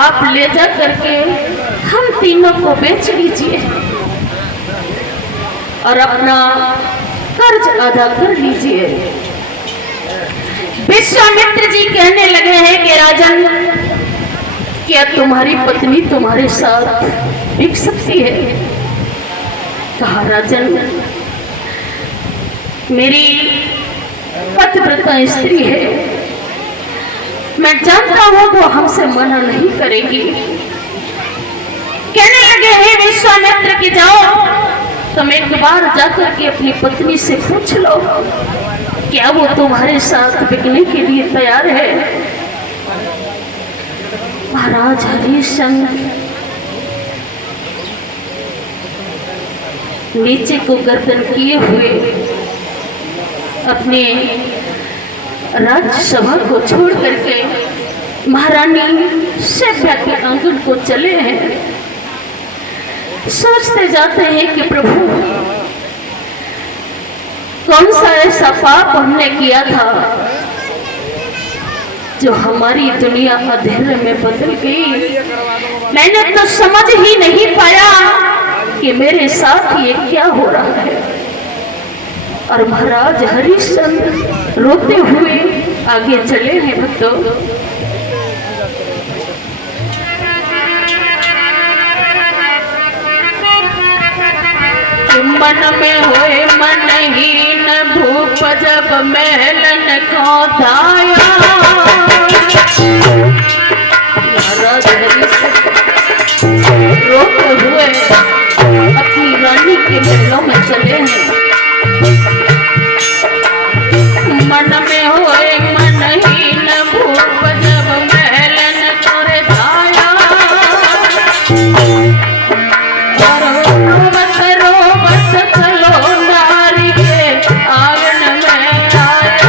आप ले जा करके हम तीनों को बेच लीजिए और अपना कर्ज अदा कर लीजिए। विश्वामित्र जी कहने लगे हैं कि राजन, क्या तुम्हारी पत्नी तुम्हारे साथ बिक सकती है? कहा राजन, मेरी पतिव्रता स्त्री है, मैं जानता हूं वो हमसे मना नहीं करेगी। कहने लगे हैं विश्वामित्र की जाओ तुम एक बार जाकर के अपनी पत्नी से पूछ लो क्या वो तुम्हारे साथ बिकने के लिए तैयार है। महाराज हरिश्चंद्र नीचे को गर्दन किए हुए अपने राज्यसभा को छोड़ करके महारानी सभ्या के आंगन को चले हैं। सोचते जाते हैं कि प्रभु कौन सा ऐसा पाप हमने किया था जो हमारी दुनिया अंधेरे में बदल गई। मैंने तो समझ ही नहीं पाया कि मेरे साथ ये क्या हो रहा है। और महाराज हरिश्चंद्र रोते हुए आगे चले हैं। भक्तों, मन में होए मनहीन भूप जब महलन को धाया। महाराज हरिश्चंद्र रोते हुए अपनी रानी के महलों में चले हैं। मन में होए मनहीन भूप जब महलन तोरे धाया। और रोबत चलो नारी के आंगन में आया।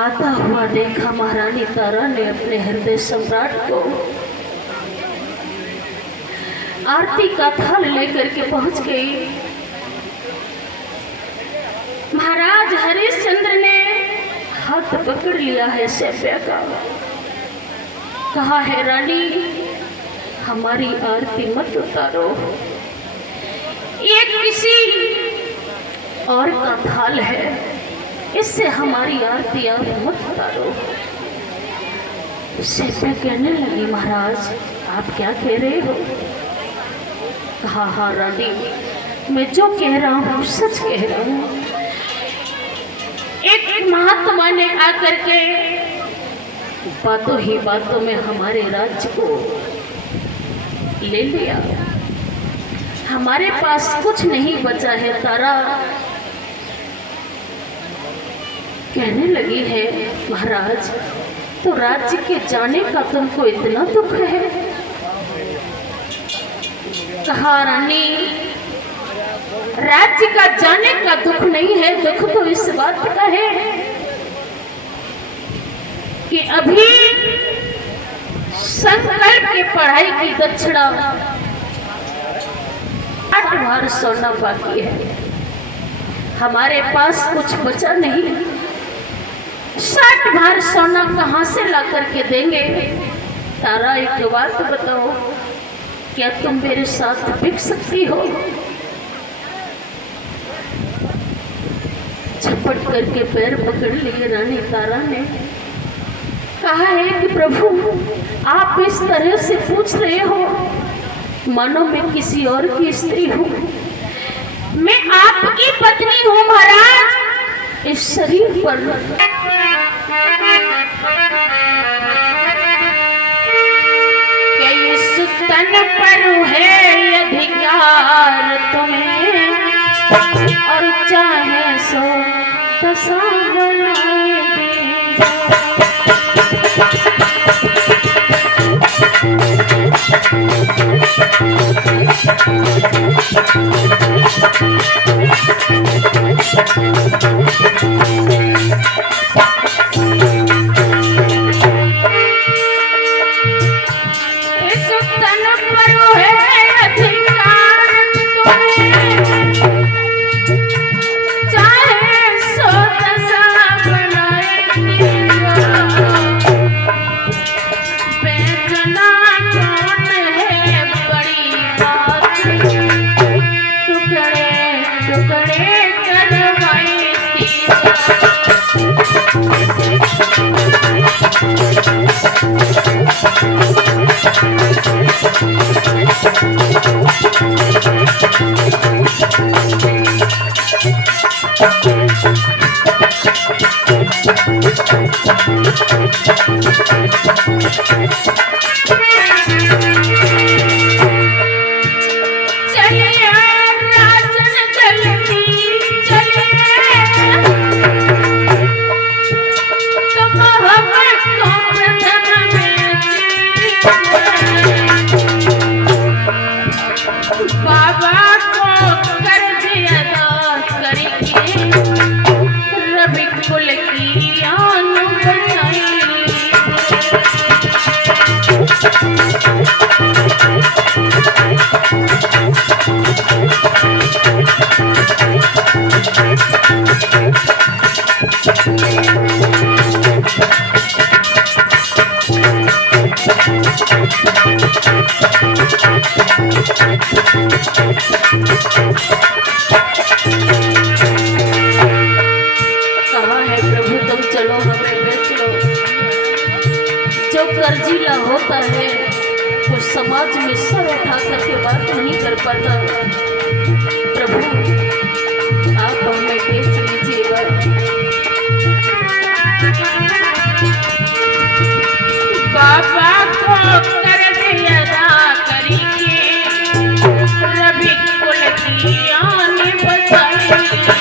आता हुआ देखा महारानी तारा ने अपने हृदय सम्राट को आरती का थाल लेकर के पहुंच गई। महाराज हरिश्चंद्र ने हाथ पकड़ लिया है सभ्या का। कहा है रानी, हमारी आरती मत उतारो, ये किसी और का थाल है, इससे हमारी आरती आप मत उतारो। सभ्या कहने लगी, महाराज आप क्या कह रहे हो? कहा हाँ रानी, मैं जो कह रहा हूँ सच कह रहा हूँ। एक महात्मा ने आकर के बातों ही बातों में हमारे राज्य को ले लिया। हमारे पास कुछ नहीं बचा है तारा। कहने लगी है महाराज, तो राज्य के जाने का तुमको इतना दुख है? कहा रानी, राज्य का जाने का दुख नहीं है, दुख तो इस बात का है कि अभी संकल्प की पढ़ाई की दक्षिणा 8 बार सोना बाकी है, हमारे पास कुछ बचा नहीं। 60 बार सोना कहाँ से ला करके देंगे? तारा एक बात बताओ, क्या तुम मेरे साथ बिक सकती हो? झपट करके पैर पकड़ लिए रानी तारा ने। कहा है कि प्रभु आप इस तरह से पूछ रहे हो मानो मैं किसी और की स्त्री हूँ। मैं आपकी पत्नी हूँ महाराज, इस शरीर पर क्या इस तन पर है अधिकार तुम्हें, और चाहे सो दशा बनाए कर्जीला होता है वो समाज में सर उठा करके बात नहीं कर पाता। प्रभु आप हमें बेच लीजिएगा, बाबा को कर्ज अदा करिए, रवि कुल की आन बचाइएगा।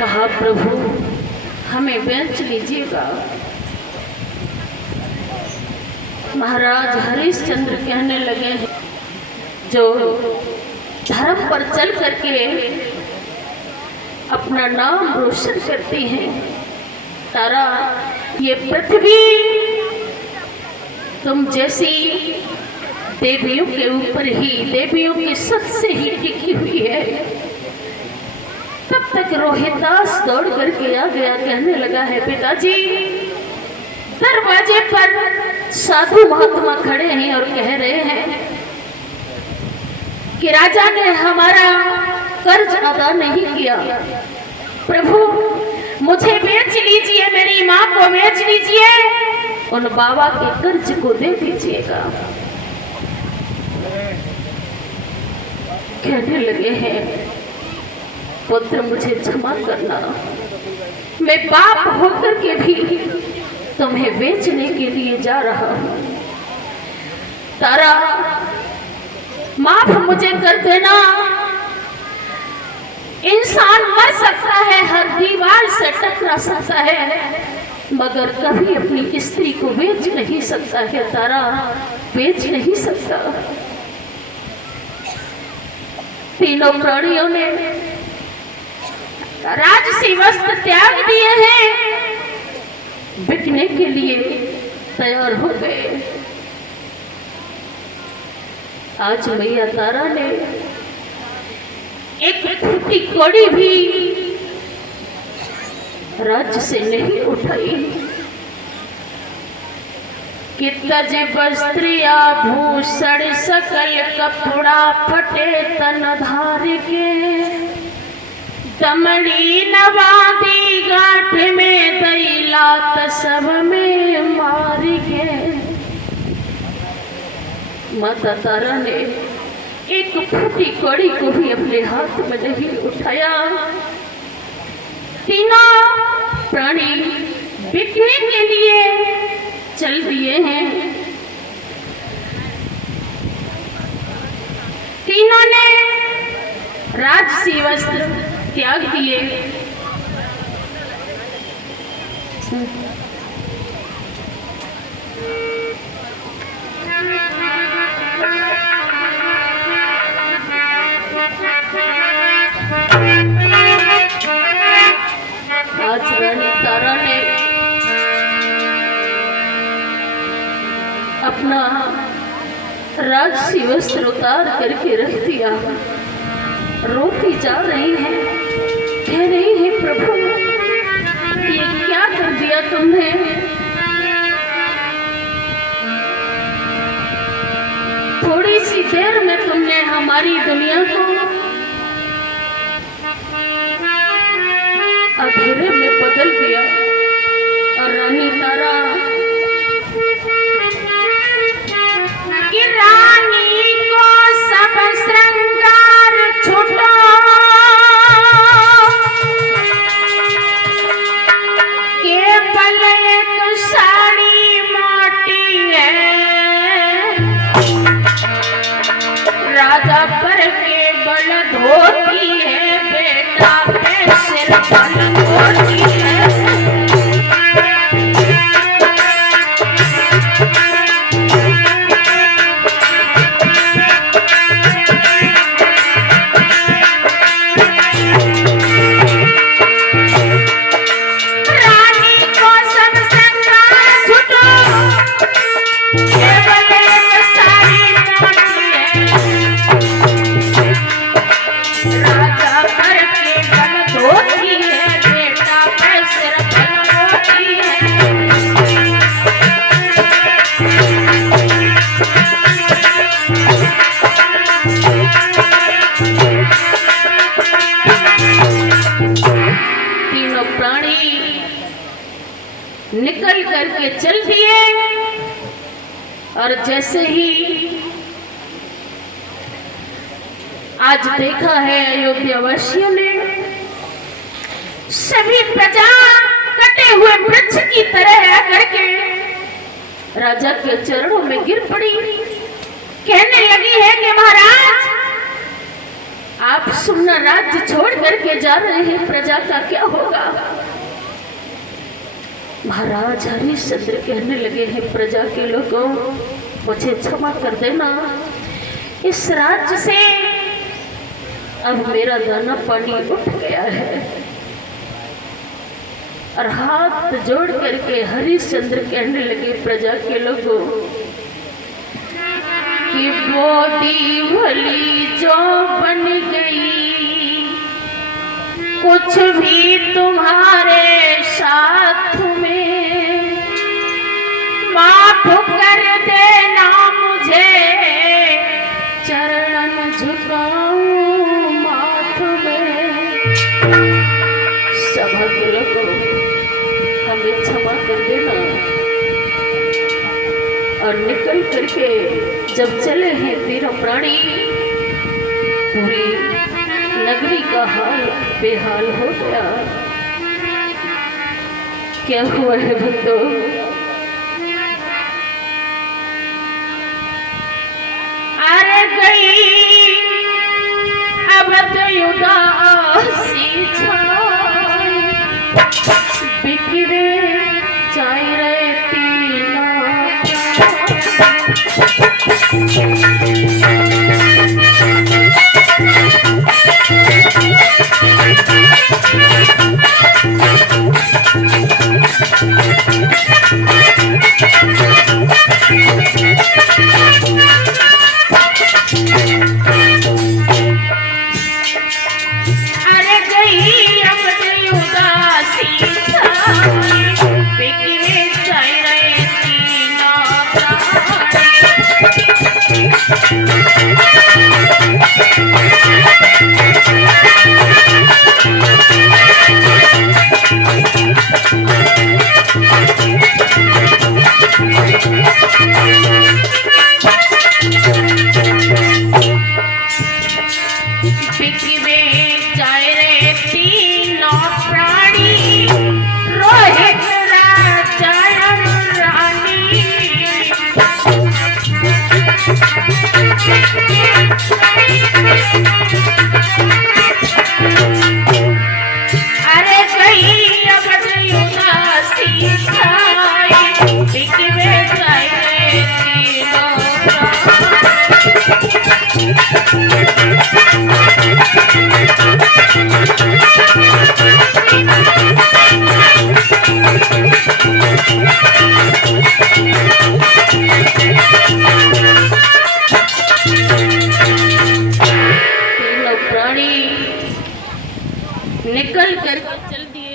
कहा प्रभु हमें बेच लीजिएगा। महाराज हरिश्चंद्र कहने लगे जो धर्म पर चल करके अपना नाम रोशन करती हैं, तारा ये पृथ्वी तुम जैसी देवियों के ऊपर ही, देवियों के सत से ही टिकी हुई है। तब तक रोहिदास दौड़ करके आ गया, कहने लगा है पिताजी दरवाजे पर साधु महात्मा खड़े हैं और कह रहे हैं कि राजा ने हमारा कर्ज अदा नहीं किया। प्रभु मुझे बेच लीजिए, मेरी माँ को बेच लीजिए, उन बाबा के कर्ज को दे दीजिएगा। कहने लगे हैं पुत्र मुझे क्षमा करना, मैं बाप होकर के भी तुम्हें बेचने के लिए जा रहा हूं। तारा माफ मुझे कर देना। इंसान मर सकता है, हर दीवार से टकरा सकता है, मगर कभी अपनी स्त्री को बेच नहीं सकता है। तारा बेच नहीं सकता। तीनों प्राणियों ने राजसी वस्त्र त्याग दिए हैं, बिकने के लिए तैयार हो गए। आज मैया तारा ने एक फूटी कौड़ी भी राज्य से नहीं उठाई। कि तज वस्त्रिया भूषण सकल कपड़ा फटे तन धार के, दमड़ी नवादी गांठ में दैला सब में मार के। माता तारा ने एक फूटी कड़ी को भी अपने हाथ में नहीं उठाया। तीनों प्राणी बिकने के लिए चल दिए हैं। तीनों ने राजसी वस्त्र त्याग दिए। आज रानी तारा ने अपना राजसी वस्त्र उतार करके रख दिया। रोती जा रही है, कह रही है प्रभु ये क्या कर दिया तुमने। थोड़ी सी देर में तुमने हमारी दुनिया को अंधेरे में बदल दिया। और रानी तारा कि रानी को सब श्रृंगार छूटा, केवल एक साड़ी मोटी है। राजा पर केवल धोती है, बेटा पे सिर पर धोती है। निकल करके चल दिए। और जैसे ही आज देखा है अयोध्यावासियों ने, सभी प्रजा कटे हुए वृक्ष की तरह आकर के राजा के चरणों में गिर पड़ी। कहने लगी है कि महाराज आप सुनना, राज्य छोड़ करके जा रहे हैं, प्रजा का क्या होगा। महाराज हरिश्चंद्र कहने लगे हैं प्रजा के लोगों मुझे क्षमा कर देना, इस राज्य से अब मेरा दाना पानी उठ गया है। और हाथ जोड़ करके हरिश्चंद्र कहने लगे प्रजा के लोगों कि बोदी भली जो बन गई, कुछ भी तुम्हारे साथ में, माफ कर देना मुझे, चरण झुकाऊं माथ में। सभा के लोगों हमें क्षमा कर देना। और निकल करके जब चले हैं तीनों प्राणी, पूरी नगरी का हाल बेहाल हो गया। क्या हुआ है बंदो, अरे गई अब तो उदासी छाई, बिखरे जाए रे तीनों। अरे गई अब तो उदासी छाई, बिखरे जाए रे तीनों। बिकवे जाए रे तीनों प्राणी, रोहित राजा रानी। अरे कहीं अगर उदासी छाए, बिकवे जाए रे तीनों प्राणी निकल कर चल दिए।